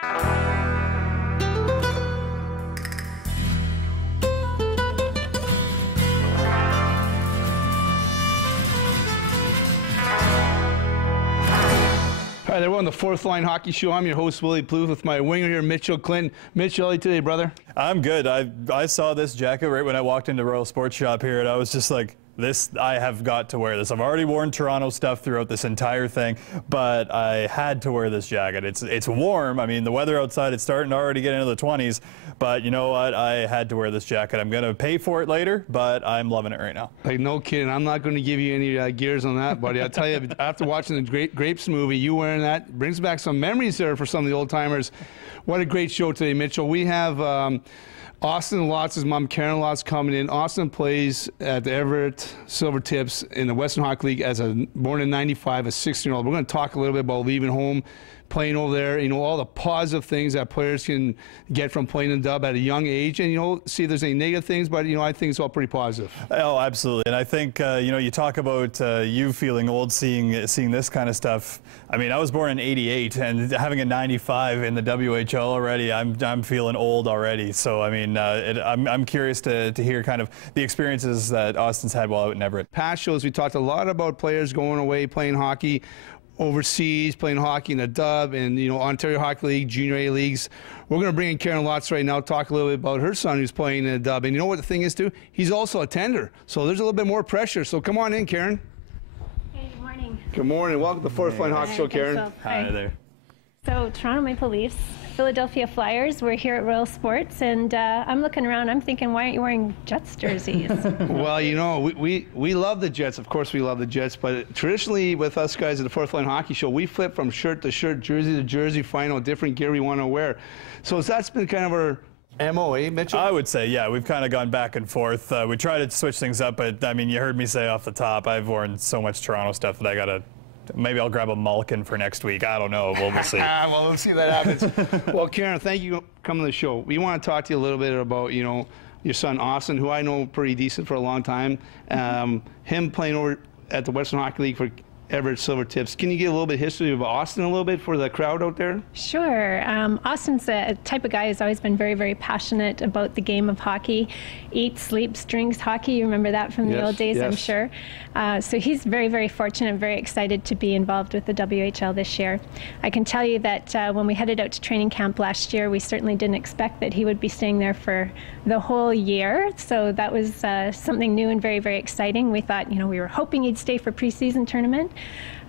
Hi there, we're on the Fourth Line Hockey Show. I'm your host, Willy Plouffe, with my winger here, Mitchell Clinton. Mitch, how are you today, brother? I'm good. I saw this jacket right when I walked into Royal Sports Shop here, and I was just like, I have got to wear this. I've already worn Toronto stuff throughout this entire thing, but I had to wear this jacket. It's warm. I mean, the weather outside, it's starting to already get into the 20s, but you know what? I had to wear this jacket. I'm going to pay for it later, but I'm loving it right now. Like, no kidding. I'm not going to give you any gears on that, buddy. I'll tell you, after watching the Grapes movie, you wearing that brings back some memories there for some of the old timers. What a great show today, Mitchell. We have Austin Lotz's mom, Karen Lotz, coming in. Austin plays at the Everett Silvertips in the Western Hockey League as born in '95, a 16-year-old. We're going to talk a little bit about leaving home, playing over there, you know, all the positive things that players can get from playing in dub at a young age, and, you know, see if there's any negative things, but, you know, I think it's all pretty positive. Oh, absolutely. And I think, you know, you talk about you feeling old seeing this kind of stuff. I mean, I was born in '88, and having a 95 in the WHL already, I'm feeling old already. So, I mean, I'm curious to hear kind of the experiences that Austin's had while out in Everett. Past shows, we talked a lot about players going away, playing hockey overseas, playing hockey in the dub and, you know, Ontario Hockey League, Junior A leagues. We're going to bring in Karen Lotz right now, talk a little bit about her son who's playing in the dub. And you know what the thing is, too? He's also a tender. So there's a little bit more pressure. So come on in, Karen. Hey, good morning. Good morning. Welcome to the Fourth Line Hockey Show, Karen. So. Hi there. So Toronto Maple Leafs, Philadelphia Flyers, we're here at Royal Sports, and I'm looking around, I'm thinking, why aren't you wearing Jets jerseys? Well, you know, we love the Jets. Of course we love the Jets, but traditionally with us guys at the Fourth Line Hockey Show, we flip from shirt to shirt, jersey to jersey, find out different gear we want to wear. So that's been kind of our MO, eh, Mitchell? I would say, yeah, we've kind of gone back and forth. We try to switch things up, but, I mean, you heard me say off the top, I've worn so much Toronto stuff that I got to, maybe I'll grab a Mulligan for next week. I don't know. We'll see. Well, we'll see if that happens. Well, Karen, thank you for coming to the show. We want to talk to you a little bit about, you know, your son Austin, who I know pretty decent for a long time. Him playing over at the Western Hockey League for Everett Silvertips. Can you give a little bit of history of Austin a little bit for the crowd out there? Sure. Austin's a type of guy who's always been very, very passionate about the game of hockey. Eats, sleeps, drinks hockey. You remember that from the old days, yes. I'm sure. So he's very, very fortunate, very excited to be involved with the WHL this year. I can tell you that when we headed out to training camp last year, we certainly didn't expect that he would be staying there for the whole year. So that was something new and very, very exciting. We thought, you know, we were hoping he'd stay for preseason tournament.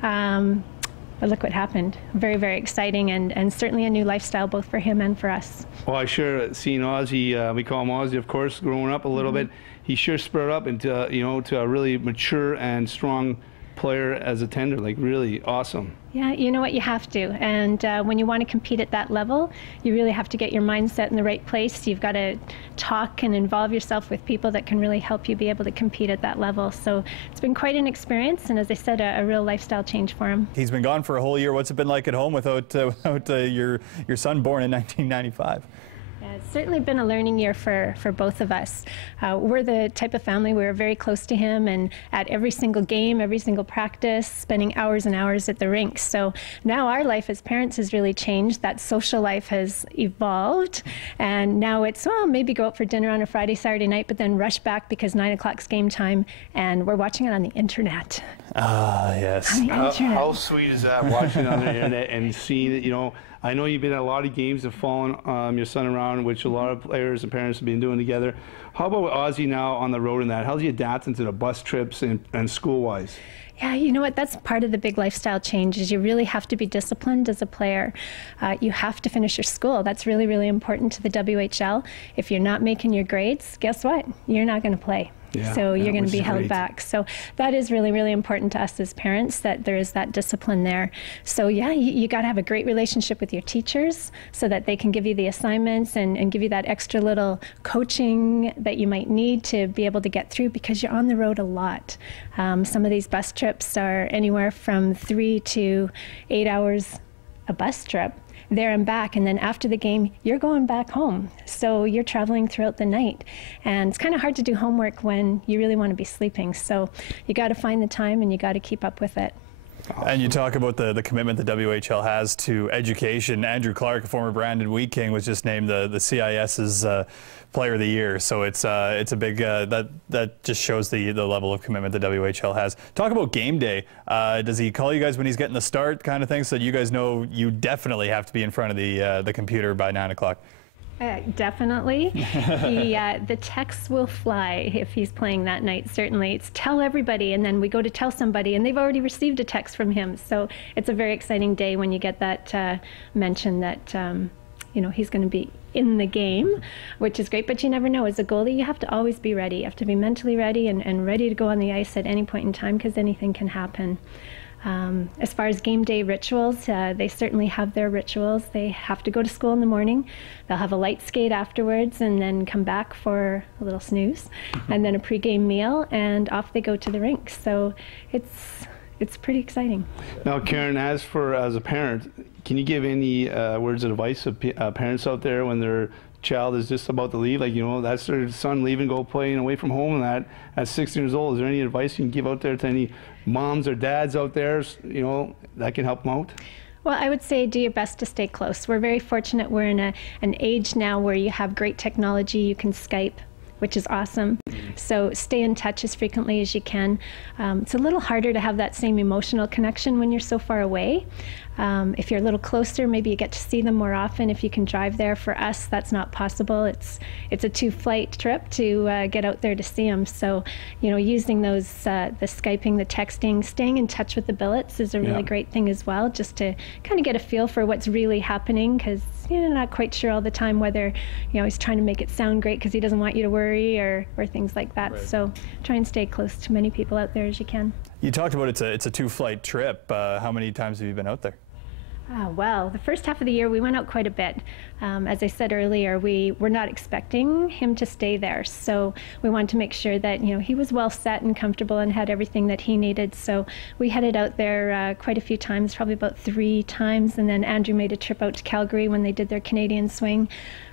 But look what happened. Very, very exciting, and certainly a new lifestyle both for him and for us. Well, I sure seen Ozzy, we call him Ozzy, of course, growing up a little bit. He sure spurred up into, you know, to a really mature and strong player as a tender, like really awesome. Yeah, you know what, you have to. And when you want to compete at that level, you really have to get your mindset in the right place. You've got to talk and involve yourself with people that can really help you be able to compete at that level. So it's been quite an experience, and as I said, a real lifestyle change for him. He's been gone for a whole year. What's it been like at home without your son born in 1995? Yeah, it's certainly been a learning year for both of us. We're the type of family, we're very close to him, and at every single game, every single practice, spending hours and hours at the rinks. So now our life as parents has really changed. That social life has evolved, and now it's, well, maybe go out for dinner on a Friday, Saturday night, but then rush back because 9 o'clock's game time, and we're watching it on the internet. Ah, yes. On the internet. How sweet is that, watching on the internet and seeing it, you know, I know you've been at a lot of games and following your son around, which a lot of players and parents have been doing together. How about Ozzy now on the road and that? How's he adapting to the bus trips and school-wise? Yeah, you know what, that's part of the big lifestyle change, is you really have to be disciplined as a player. You have to finish your school. That's really, really important to the WHL. If you're not making your grades, guess what? You're not going to play. Yeah, so you're going to be held back. So that is really, really important to us as parents, that there is that discipline there. So yeah, you got to have a great relationship with your teachers so that they can give you the assignments and give you that extra little coaching that you might need to be able to get through, because you're on the road a lot. Some of these bus trips are anywhere from 3 to 8 hours a bus trip, there and back, and then after the game you're going back home, so you're traveling throughout the night, and it's kind of hard to do homework when you really want to be sleeping. So you got to find the time and you got to keep up with it. And you talk about the commitment the WHL has to education. Andrew Clark, a former Brandon Wheat King, was just named the CIS's Player of the Year. So it's a big that just shows the level of commitment the WHL has. Talk about game day. Does he call you guys when he's getting the start, kind of thing, so that you guys know you definitely have to be in front of the computer by 9 o'clock? Definitely. The texts will fly if he's playing that night, certainly. It's tell everybody, and then we go to tell somebody, and they've already received a text from him. So it's a very exciting day when you get that mention that he's going to be in the game, which is great. But you never know. As a goalie, you have to always be ready. You have to be mentally ready and ready to go on the ice at any point in time, because anything can happen. As far as game day rituals, they certainly have their rituals. They have to go to school in the morning. They'll have a light skate afterwards and then come back for a little snooze and then a pregame meal, and off they go to the rink. So it's pretty exciting. Now, Karen, as a parent, can you give any words of advice to parents out there when their child is just about to leave? Like, that's their son leaving, go playing away from home, and that at 16 years old. Is there any advice you can give out there to any moms or dads out there, that can help them out? Well, I would say do your best to stay close. We're very fortunate. We're in an age now where you have great technology. You can Skype, which is awesome. So stay in touch as frequently as you can. It's a little harder to have that same emotional connection when you're so far away. If you're a little closer, maybe you get to see them more often if you can drive there. For us, that's not possible. It's a 2-flight trip to get out there to see them. So, using those, the Skyping, the texting, staying in touch with the billets is a really great thing as well, just to kind of get a feel for what's really happening, because you're not quite sure all the time whether, he's trying to make it sound great because he doesn't want you to worry or things like that. Right. So try and stay close to many people out there as you can. You talked about it's a 2-flight trip. How many times have you been out there? Well, the first half of the year we went out quite a bit. As I said earlier, we were not expecting him to stay there, so we wanted to make sure that he was well set and comfortable and had everything that he needed. So we headed out there quite a few times, probably about 3 times, and then Andrew made a trip out to Calgary when they did their Canadian swing.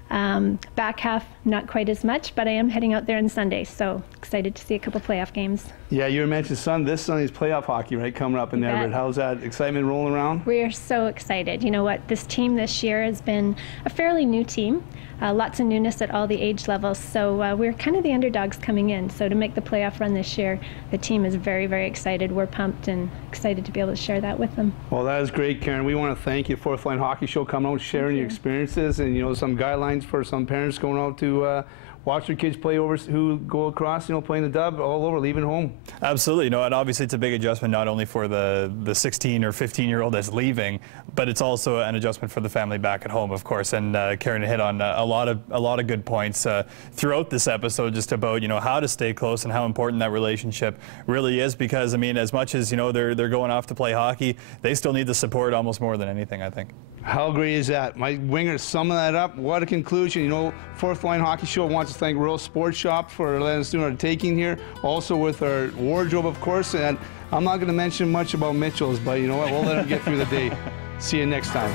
Back half, not quite as much, but I am heading out there on Sunday, so excited to see a couple playoff games. Yeah, you mentioned this Sunday's playoff hockey, right, coming up in Everett. How's that excitement rolling around? We are so excited. You know what, this team this year has been a fairly new team. Lots of newness at all the age levels, so we're kind of the underdogs coming in. So to make the playoff run this year, the team is very, very excited. We're pumped and excited to be able to share that with them. Well, that is great, Karen. We want to thank you, Fourth Line Hockey Show, coming out, sharing your experiences, and some guidelines for some parents going out to watch their kids play who go across, playing the dub all over, leaving home. Absolutely, and obviously it's a big adjustment not only for the 16 or 15-year-old that's leaving, but it's also an adjustment for the family back at home, of course. And Karen hit on a lot of good points throughout this episode, just about how to stay close and how important that relationship really is. Because as much as they're going off to play hockey, they still need the support almost more than anything, I think. How great is that? My winger summing that up. What a conclusion. Fourth Line Hockey Show wants to thank Royal Sports Shop for letting us do our taking here. Also with our wardrobe, of course. And I'm not going to mention much about Mitchell's, but you know what? We'll let him get through the day. See you next time.